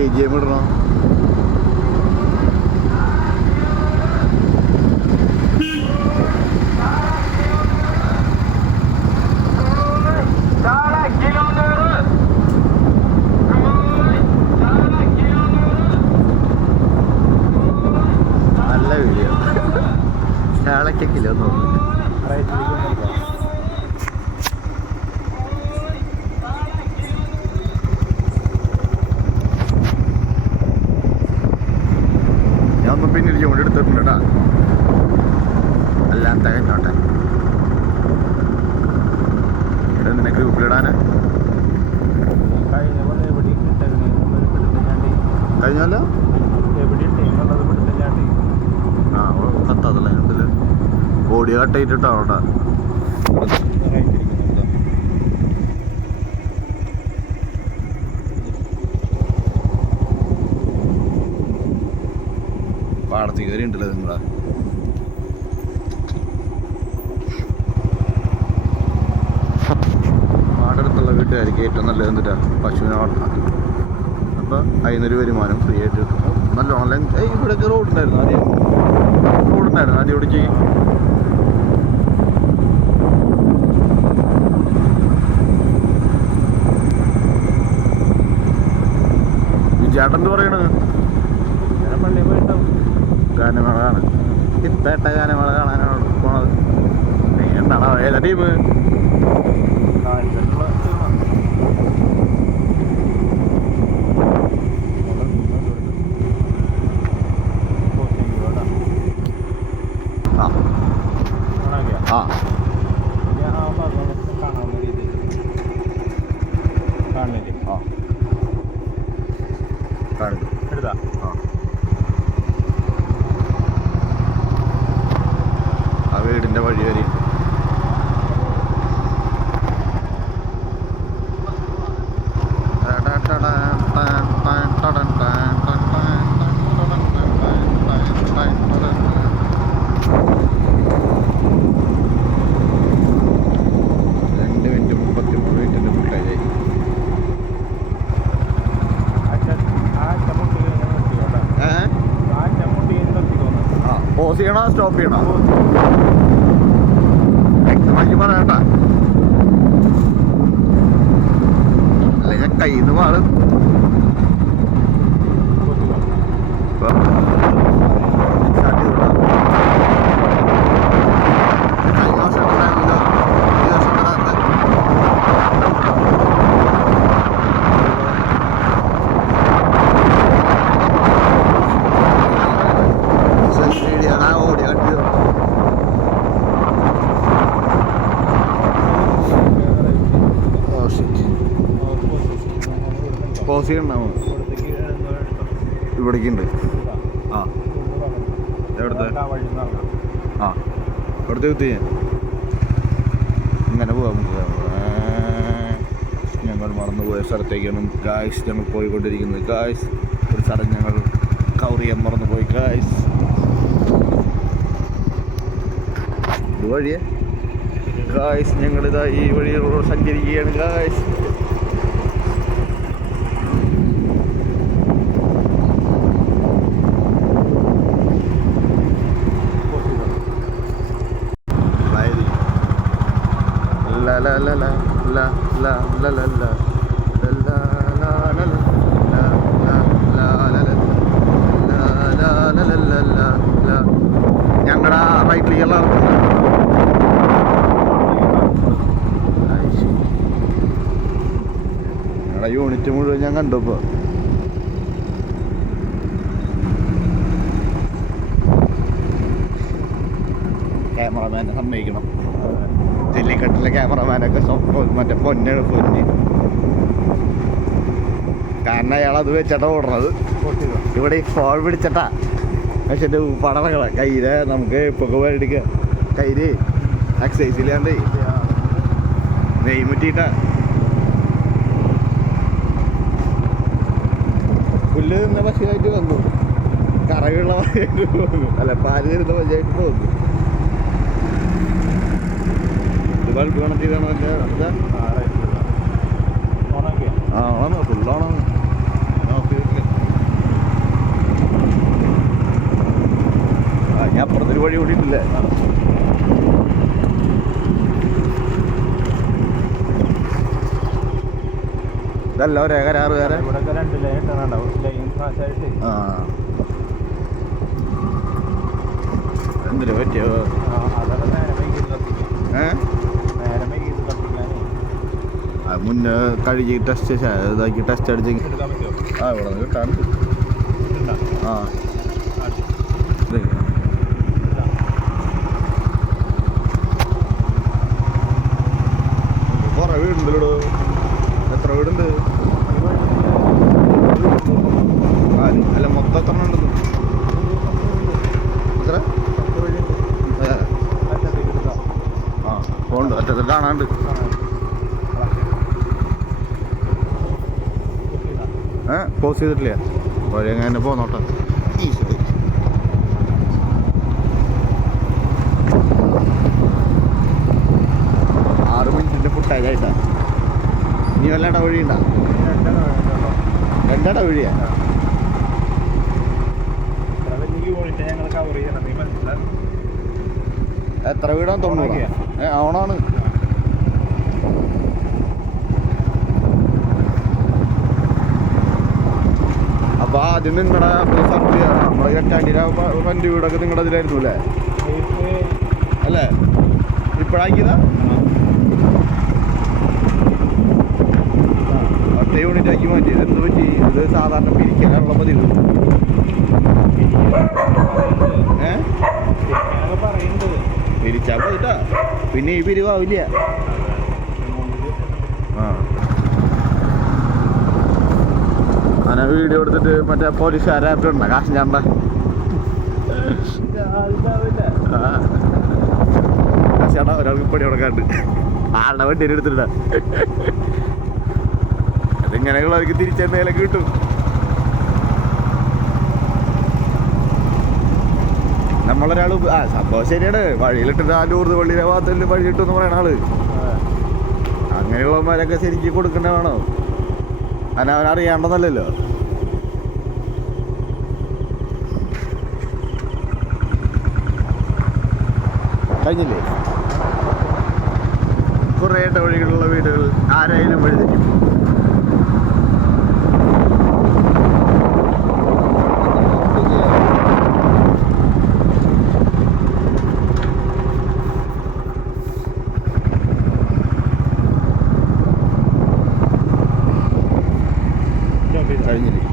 BGM ഇടണം. നല്ല video. ചാളയ്ക്ക് kilo തോന്നുന്നു. ഞാൻ ഒന്നും പിന്നെ ജോലി എടുത്തിട്ടുണ്ട് കേട്ടാ. എല്ലാം തികഞ്ഞോട്ടെ. ഇവിടെ നിന്നെ ഗ്രൂപ്പിലിടാനാ കഴിഞ്ഞല്ലോ. ആ കത്താതല്ലേ ഉണ്ടല്ലേ. ഓഡിയോ കട്ട് ചെയ്തിട്ടോ അവിടെ പാടത്ത് കയറി ഉണ്ടല്ലോ നിങ്ങളാ. പാടടുത്തുള്ള വീട്ടുകാർക്ക് ഏറ്റവും നല്ലത് എന്തിട്ടാ പശുവിനെ വളർത്താൻ. അപ്പോൾ അതിനൊരു വരുമാനം ഫ്രീ ആയിട്ട് കിട്ടും. നല്ല ഓൺലൈൻ ഇവിടെയൊക്കെ റോഡുണ്ടായിരുന്നു. ആദ്യം റോഡുണ്ടായിരുന്നു. ആദ്യം ഓടിച്ച് ചേട്ടൻ എന്ത് പറയണത്? ഗാനമേള കാണാൻ ഇത്തേട്ട ഗാനമേള കാണാനാണ് പോണത്. എന്താണോ ഏതാ ടീം? ആ എടുത്താ ആ വീടിൻ്റെ വഴി വരെ പോസ് ചെയ്യണോ സ്റ്റോപ്പ് ചെയ്യണോ വ്യക്തമാക്കി പറയണ്ട. അല്ല ഞാൻ കയ്യിൽ നിന്ന് മാറും. പോസ് ചെയ്യണ്ടാവും. ഇവിടേക്കുണ്ട്. ആ എവിടുത്തെ? ആ ഇവിടുത്തെ കുത്തി ഇങ്ങനെ പോകാം. ഞങ്ങൾ മറന്നുപോയ സ്ഥലത്തേക്കാണ് ഗായ്സ് ഞങ്ങൾ പോയിക്കൊണ്ടിരിക്കുന്നത്. ഗായ്സ് ഒരു സ്ഥലം ഞങ്ങൾ കവർ ചെയ്യാൻ മറന്നുപോയി. ഗായ്സ് ഇതുവഴിയേ ഗായ്സ് ഞങ്ങളിതാ ഈ വഴിയിലൂടെ സഞ്ചരിക്കുകയാണ്. Guys la la la la la la la la ഞങ്ങളുടെ റൈറ്റിലേക്കുള്ള ഞങ്ങളുടെ യൂണിറ്റ് മുഴുവൻ ഞാൻ കണ്ടപ്പോ ക്യാമറമാനെ സമ്മതിക്കണം. ജല്ലിക്കെട്ടിലെ ക്യാമറമാനൊക്കെ മറ്റേ പൊന്നാണ് പൊന്ന്. കാരണം അയാൾ അത് വെച്ചിട്ടാ ഓടുന്നത്. ഇവിടെ ഫോൺ പിടിച്ചിട്ടാ. പക്ഷെ എൻ്റെ പടകളെ കയ്യില് നമുക്ക് ഇപ്പൊക്കെ മേടിക്കുക. കയ്യില് എക്സസൈസിലാണ്ട് നെയ് മുറ്റിയിട്ടാ. പുല്ല് തിന്ന പശുവായിട്ട് വന്നു. കറകുള്ള പശയായിട്ട് പോകുന്നു. അല്ല പാല് തരുന്ന പശയായിട്ട് പോകുന്നു. ബൾബ് കണക്ട് ആ ആണ് ഫുള്ളാണ്. വഴി കൂടി ഇല്ലേ? ഇതല്ല ഒരേ കരാറുകാരെ. ആ എന്തിനു പറ്റിയോ? മുന്നേ കഴുകി ടെസ്റ്റ് ഇതാക്കി ടെസ്റ്റ് അടിച്ച് ആ ഇവിടെ കിട്ടാണ്ട്. ആ കുറെ വീടുണ്ടല്ലോ. എത്ര വീടുണ്ട്? അല്ല മൊത്തം എത്ര ഉണ്ടെന്ന്? എത്ര? ആ ഉണ്ട്. അറ്റത്ത് കാണാണ്ട്. പോസ് ചെയ്തിട്ടില്ല. വഴി എങ്ങനെ പോന്നോട്ടെ. 6 മിനിറ്റിൻ്റെ ഫുട്ടേജായിട്ടാ. ഇനി വല്ല ഇടവഴിയുണ്ടാ? 2 ഇടവഴിയാ? എത്ര വീടാണ്? 90. ഓണാണ്. അപ്പോൾ ആദ്യം നിങ്ങളുടെ സർവീസ് നമ്മുടെ ഇരട്ടാണ്ടിയുടെ ഫ്രണ്ട് വീടൊക്കെ നിങ്ങളുടെ അതിലായിരുന്നു അല്ലേ? അല്ലേ? ഇപ്പോഴാക്കിയതാ? 10 യൂണിറ്റ് ആക്കി മാറ്റി. എന്ത് പറ്റി? ഇത് സാധാരണ പിരിക്കാനുള്ള പതിവ്. പിരിച്ചാൽ പോയിട്ടാ പിന്നെ ഈ പിരിവാവില്ല. ആ അങ്ങനെ വീഡിയോ എടുത്തിട്ട് മറ്റേ പോലീസുകാരായിട്ടുണ്ട കാശ് ഞാണ്ട കാശാണ്ടാ ഒരാൾക്ക് പണി കൊടുക്കാണ്ട് ആളുടെ വണ്ടിയിൽ എടുത്തിട്ട അതിങ്ങനെയുള്ളവർക്ക് തിരിച്ചെന്തേലൊക്കെ കിട്ടും. നമ്മളൊരാൾ സംഭവം ശരിയാണ്. വഴിയിലിട്ടിട്ട് ആ ലൂർദ് പള്ളിയിലെ ഭാഗത്തിൽ വഴി കിട്ടുമെന്ന് പറയണ ആള് അങ്ങനെയുള്ളവന്മാരൊക്കെ ശരിക്കും കൊടുക്കേണ്ടതാണോ? അവനറിയാണ്ടെന്നല്ലോ. കഴിഞ്ഞില്ലേ? കുറേ വഴികളുള്ള വീടുകൾ ആരായാലും വഴി തെറ്റും. കഴിഞ്ഞില്ലേ?